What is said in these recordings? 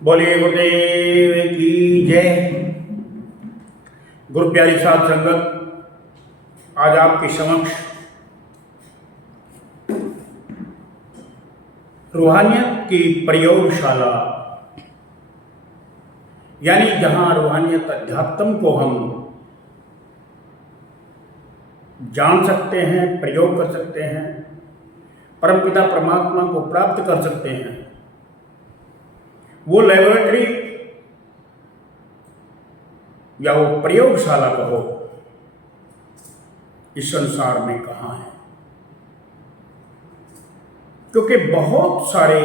बोलिए गुरुदेव की जय। गुरु प्यारी साध संगत, आज आपके समक्ष रूहानियत की प्रयोगशाला, यानी जहां रूहानियत अध्यात्म को हम जान सकते हैं, प्रयोग कर सकते हैं, परमपिता परमात्मा को प्राप्त कर सकते हैं, वो लेबोरेटरी या वो प्रयोगशाला कहो, इस संसार में कहाँ है। क्योंकि बहुत सारे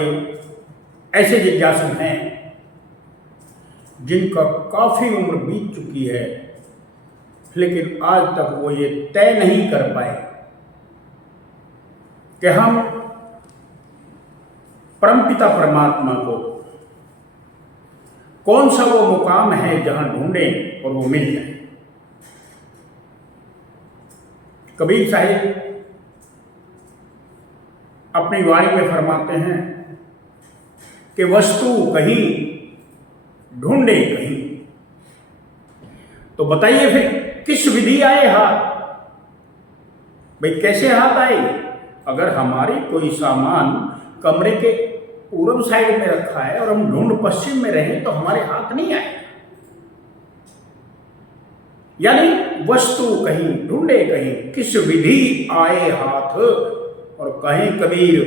ऐसे जिज्ञासु हैं जिनका काफी उम्र बीत चुकी है, लेकिन आज तक वो ये तय नहीं कर पाए कि हम परमपिता परमात्मा को कौन सा वो मुकाम है जहां ढूंढें और वो मिल जाए। कबीर साहिब अपनी वाणी में फरमाते हैं कि वस्तु कहीं ढूंढे कहीं। तो बताइए फिर किस विधि आए हाथ? भाई कैसे हाथ आए? अगर हमारी कोई सामान कमरे के पूर्व साइड में रखा है और हम ढूंढ पश्चिम में रहें तो हमारे हाथ नहीं आए। यानी वस्तु कहीं ढूंढे कहीं, किस विधि आए हाथ। और कहें कबीर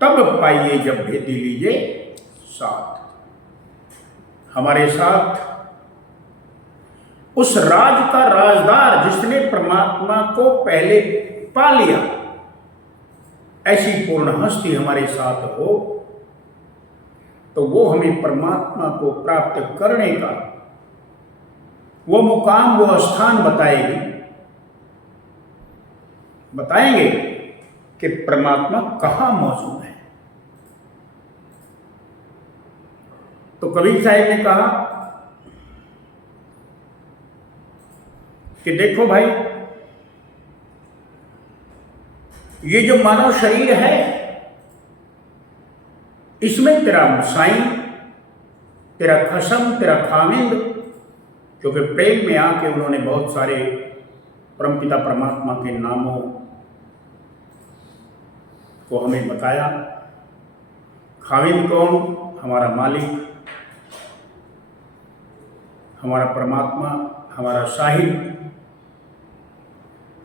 तब पाइए जब भेदी लीजिए साथ। हमारे साथ उस राज का राजदार जिसने परमात्मा को पहले पा लिया, ऐसी पूर्ण हस्ती हमारे साथ हो तो वो हमें परमात्मा को प्राप्त करने का वो मुकाम, वो स्थान बताएंगे कि परमात्मा कहाँ मौजूद है। तो कबीर साहिब ने कहा कि देखो भाई, ये जो मानव शरीर है इसमें तेरा साईं, तेरा खसम, तेरा खामिंद, क्योंकि प्रेम में आके उन्होंने बहुत सारे परमपिता परमात्मा के नामों को हमें बताया। खामिंद कौन? हमारा मालिक, हमारा परमात्मा, हमारा साहिब।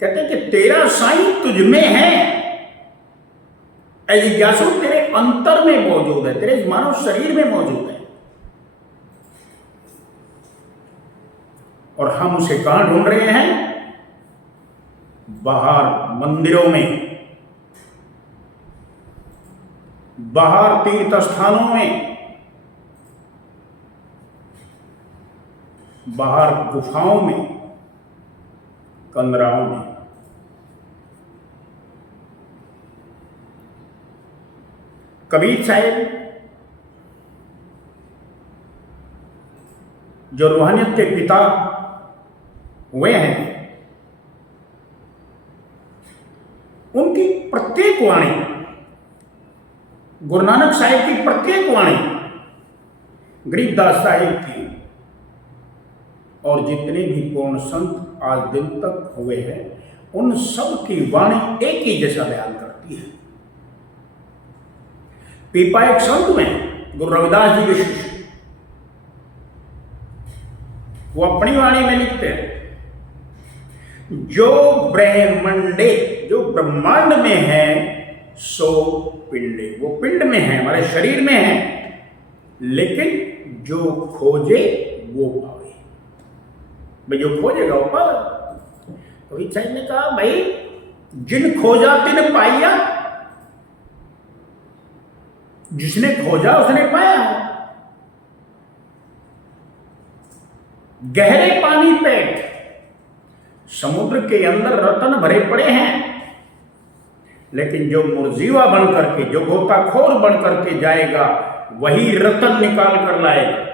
कहते हैं कि तेरा साईं तुझ में है, ऐ जिज्ञासु तेरे अंतर में मौजूद है, तेरे मानव शरीर में मौजूद है। और हम उसे कहां ढूंढ रहे हैं? बाहर मंदिरों में, बाहर तीर्थ स्थानों में, बाहर गुफाओं में, कंदराओं में। कबीर साहिब जो रूहानियत के पिता हुए हैं, उनकी प्रत्येक वाणी, गुरु नानक साहिब की प्रत्येक वाणी, गरीबदास साहिब की, और जितने भी पूर्ण संत आज दिन तक हुए हैं, उन सब की वाणी एक ही जैसा बयान करती है। पीपा एक संत में गुरु रविदास जी के शिष्य, वो अपनी वाणी में लिखते हैं, जो ब्रह्मंडे, जो ब्रह्मांड में है सो पिंडे। वो पिंड में है, हमारे शरीर में है, लेकिन जो खोजे वो पावे। भाई जो खोजेगा वो पावे। तो इस साइड ने कहा, भाई जिन खोजा तिन पाया, जिसने खोजा उसने पाया। गहरे पानी पेट, समुद्र के अंदर रतन भरे पड़े हैं, लेकिन जो मुर्जीवा बन करके, जो गोताखोर बन करके जाएगा, वही रतन निकाल कर लाएगा।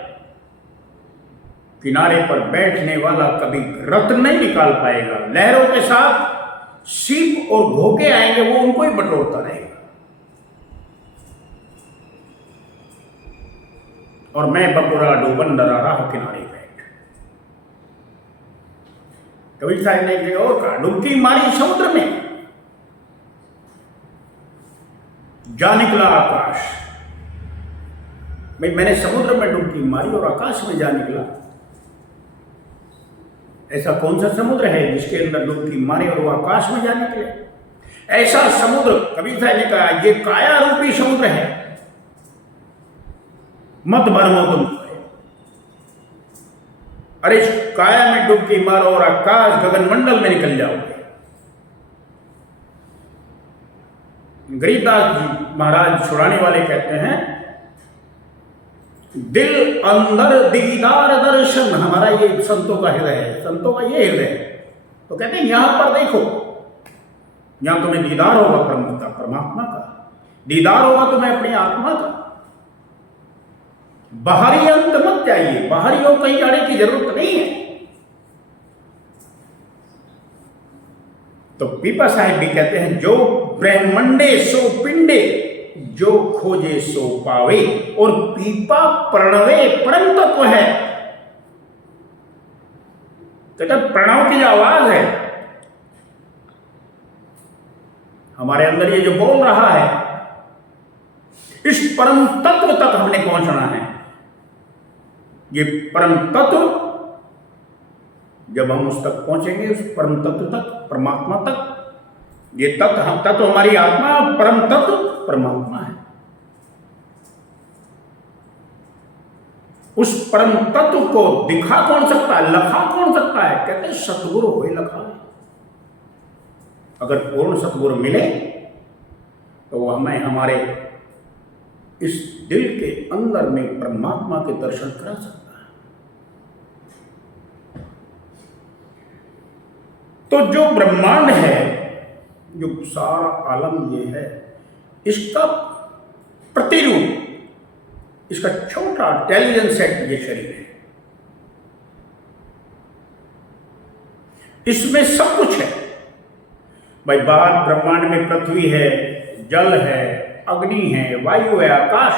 किनारे पर बैठने वाला कभी रत्न नहीं निकाल पाएगा। लहरों के साथ सीप और घोंके आएंगे, वो उनको ही बटोरता रहेगा। और मैं बपुरा डूबन डरा रहा किनारे बैठ। कबीर साहब ने एक और कहा, डुबकी मारी समुद्र में, जा निकला आकाश। भाई मैंने समुद्र में डुबकी मारी और आकाश में जा निकला। ऐसा कौन सा समुद्र है जिसके अंदर डुबकी मारे और वो आकाश में जा निकले? ऐसा समुद्र, कबीर साहब ने कहा, ये काया रूपी समुद्र है, मत भरमो तुम। अरे इस काया में डुबकी मारो और आकाश गगन मंडल में निकल जाओगे। गरीबदास जी महाराज छुड़ाने वाले कहते हैं, दिल अंदर दीदार दर्शन, हमारा ये संतों का हृदय है, संतों का ये हृदय है। तो कहते हैं यहां पर देखो, यहां तुम्हें दीदार होगा परमात्मा का, दीदार होगा तुम्हें अपनी आत्मा का। बाहरी अंत मत चाहिए, बाहरी और कहीं जाने की जरूरत नहीं है। तो पीपा साहिब भी कहते हैं, जो ब्रह्मंडे सो पिंडे, जो खोजे सो पावे। और पीपा प्रणवे परम तत्व है। कहते प्रणव की जो आवाज है हमारे अंदर, ये जो बोल रहा है, इस परम तत्व तक हमने पहुंचना है। ये परम तत्व, जब हम उस तक पहुंचेंगे, उस परम तत्व तक, परमात्मा तक, ये तत्व हमारी आत्मा, परम तत्व परमात्मा है। उस परम तत्व को दिखा कौन सकता है, लखा कौन सकता है? कहते हैं सतगुरु हुए लखा है। अगर पूर्ण सतगुरु मिले तो वो हमें हमारे इस दिल के अंदर में परमात्मा के दर्शन करा सकता है। तो जो ब्रह्मांड है, जो सारा आलम ये है, इसका प्रतिरूप, इसका छोटा टेलीविजन सेट ये शरीर है। इसमें सब कुछ है भाई। बाहर ब्रह्मांड में पृथ्वी है, जल है, अग्नि है, वायु है, आकाश,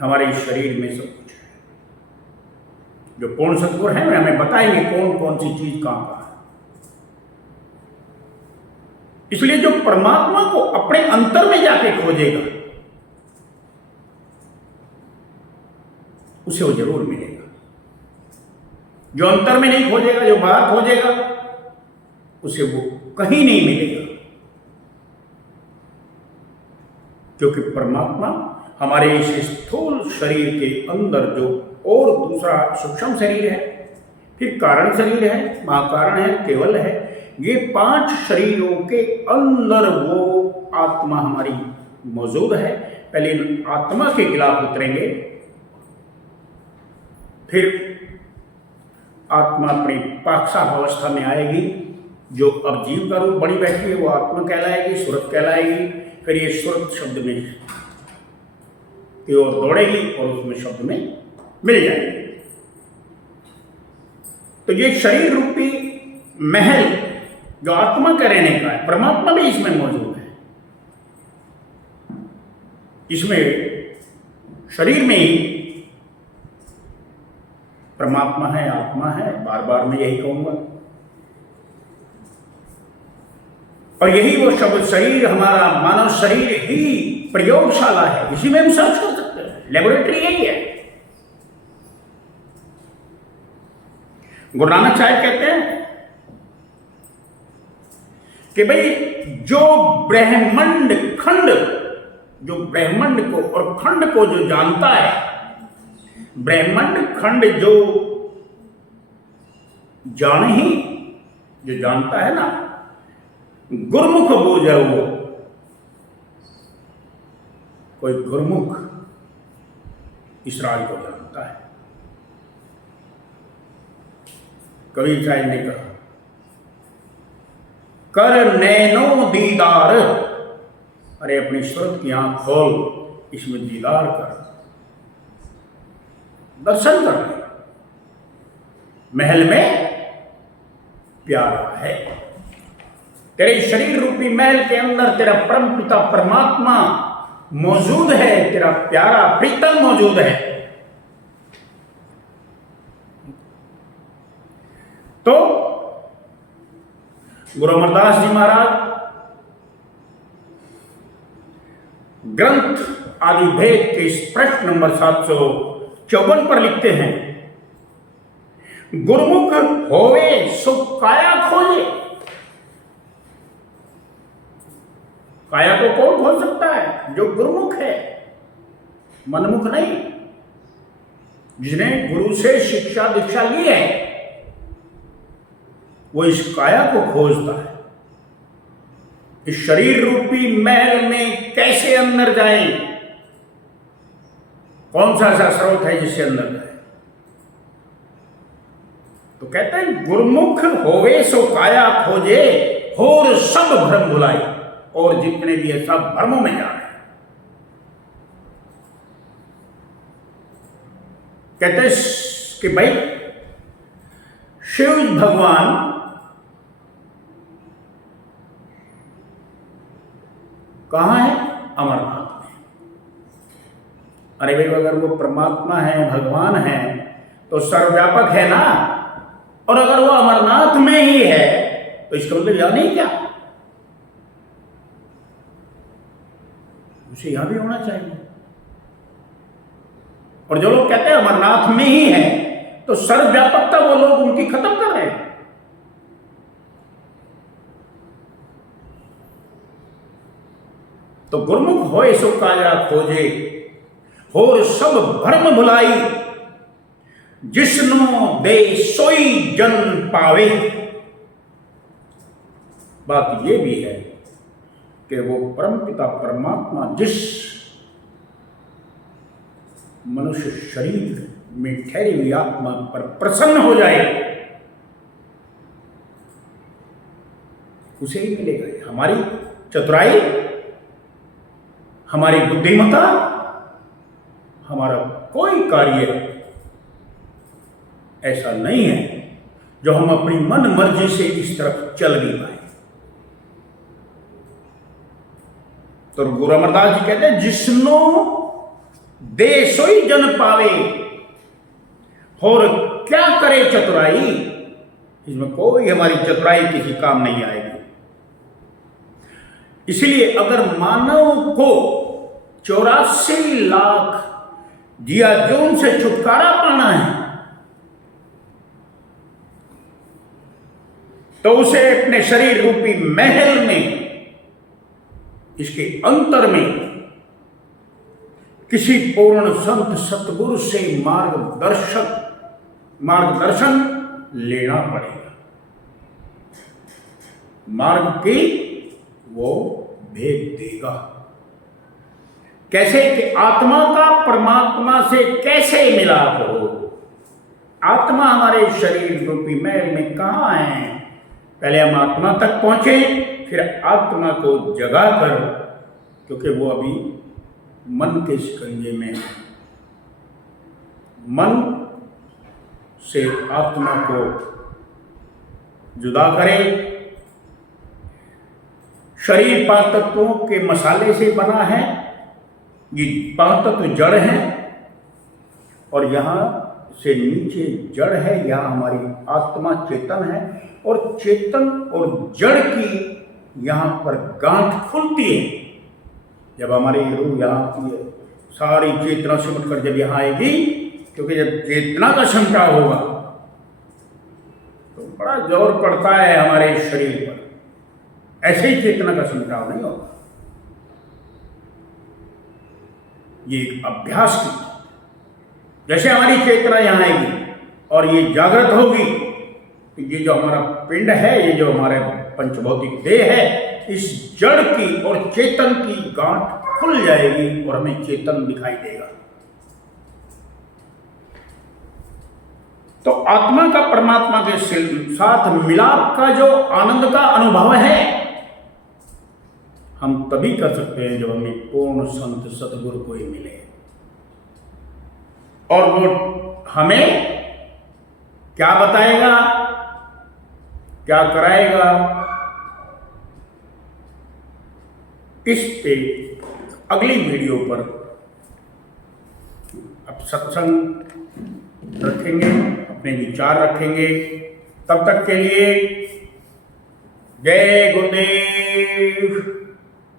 हमारे इस शरीर में सब कुछ है। जो पूर्ण सतगुरु है हमें बताएंगे कौन कौन सी चीज कहां पर है। इसलिए जो परमात्मा को अपने अंतर में जाके खोजेगा उसे वो जरूर मिलेगा। जो अंतर में नहीं खोजेगा, जो बाहर खोजेगा, उसे वो कहीं नहीं मिलेगा। क्योंकि परमात्मा हमारे इस स्थूल शरीर के अंदर जो और दूसरा सूक्ष्म शरीर है, फिर कारण शरीर है, महाकारण है, केवल है, ये 5 शरीरों के अंदर वो आत्मा हमारी मौजूद है। पहले आत्मा के खिलाफ उतरेंगे, फिर आत्मा अपनी पाकसाफ अवस्था में आएगी। जो अब जीव का रूप बड़ी बैठी है वो आत्मा कहलाएगी, सुरत कहलाएगी। फिर ये सुरत शब्द में की ओर दौड़ेगी और उसमें शब्द में मिल जाएगी। तो ये शरीर रूपी महल जो आत्मा का रहने का है, परमात्मा भी इसमें मौजूद है। इसमें शरीर में ही परमात्मा है, आत्मा है। बार बार मैं यही कहूंगा। और यही वो शब्द शरीर, हमारा मानव शरीर ही प्रयोगशाला है। इसी में हम सर्च कर सकते हैं। लेबोरेटरी यही है। गुरु नानक साहब कहते हैं कि भाई जो ब्रह्मांड खंड, जो ब्रह्मांड को और खंड को जो जानता है, ब्रह्मांड खंड जो जाने ही, जो जानता है ना, गुरमुख बूझे वो। कोई गुरमुख इस राज को जानता है। कबीर साहब ने कहा, कर नैनो दीदार, अरे अपनी सूरत की आंख खोल, इसमें दीदार कर, दर्शन कर ले। महल में प्यारा है। तेरे शरीर रूपी महल के अंदर तेरा परम पिता परमात्मा मौजूद है, तेरा प्यारा प्रीतम मौजूद है। तो गुरु अमरदास जी महाराज ग्रंथ आदि भेद के इस प्रश्न नंबर 754 पर लिखते हैं, गुरुमुख होवे सो काया खोजे। काया को कौन खोज सकता है? जो गुरुमुख है, मनमुख नहीं। जिसने गुरु से शिक्षा दीक्षा ली है वो इस काया को खोजता है। इस शरीर रूपी महल में कैसे अंदर जाए? कौन सा ऐसा स्रोत है जिससे अंदर जाए? तो कहते हैं गुरुमुख होवे सो काया खोजे, होर सब भ्रम भुलाई। और जितने भी है सब भ्रमों में जा रहे हैं। कहते हैं कि भाई शिव भगवान कहां है? अमरनाथ में। अरे भाई अगर वो परमात्मा है, भगवान है, तो सर्वव्यापक है ना। और अगर वो अमरनाथ में ही है तो इसका मतलब यह नहीं क्या उसे यहां भी होना चाहिए। और जो लोग कहते हैं अमरनाथ में ही है तो सर्वव्यापकता वो लोग उनकी खत्म कर रहे हैं। तो गुरुमुख होए सो काया खोजे, होर सब भ्रम भुलाई। जिसनो दे सोई जन पावे। बात यह भी है कि वो परमपिता परमात्मा जिस मनुष्य शरीर में ठहरी हुई आत्मा पर प्रसन्न हो जाए उसे ही मिलेगा। हमारी चतुराई, हमारी बुद्धिमत्ता, हमारा कोई कार्य ऐसा नहीं है जो हम अपनी मन मर्जी से इस तरफ चल नहीं पाए। तो गुरु अमरदास जी कहते हैं जिसनो दे सोई जन पावे। और क्या करे चतुराई? इसमें कोई हमारी चतुराई किसी काम नहीं आएगी। इसलिए अगर मानव को 84 लाख जिया जून से छुटकारा पाना है तो उसे अपने शरीर रूपी महल में, इसके अंतर में किसी पूर्ण संत सतगुरु से मार्गदर्शन लेना पड़ेगा। मार्ग की वो भेद देगा। कैसे कि आत्मा का परमात्मा से कैसे मिलाप हो। आत्मा हमारे शरीर रूपी महल में कहां है? पहले हम आत्मा तक पहुंचे, फिर आत्मा को जगा कर, क्योंकि वो अभी मन के शिकंजे में है। मन से आत्मा को जुदा करें। शरीर पांच तत्वों के मसाले से बना है। ये पांच तत्व जड़ हैं और यहाँ से नीचे जड़ है, यहाँ हमारी आत्मा चेतन है। और चेतन और जड़ की यहाँ पर गांठ खुलती है जब हमारी रूह यहाँ आती है। सारी चेतना सिमट कर जब यहाँ आएगी, क्योंकि जब चेतना का संचार होगा तो बड़ा जोर पड़ता है हमारे शरीर पर। ऐसे ही चेतना का संचार नहीं होगा। ये एक अभ्यास की, जैसे हमारी चेतना यहाँ आएगी और ये जागृत होगी, ये जो हमारा पिंड है, ये जो हमारे पंचभौतिक देह है, इस जड़ की और चेतन की गांठ खुल जाएगी और हमें चेतन दिखाई देगा। तो आत्मा का परमात्मा के साथ मिलाप का जो आनंद का अनुभव है, हम तभी कर सकते हैं जब हमें पूर्ण संत सतगुरु को ही मिले। और वो हमें क्या बताएगा, क्या कराएगा, इस पे अगली वीडियो पर अब सत्संग रखेंगे, अपने विचार रखेंगे। तब तक के लिए जय गुरुदेव।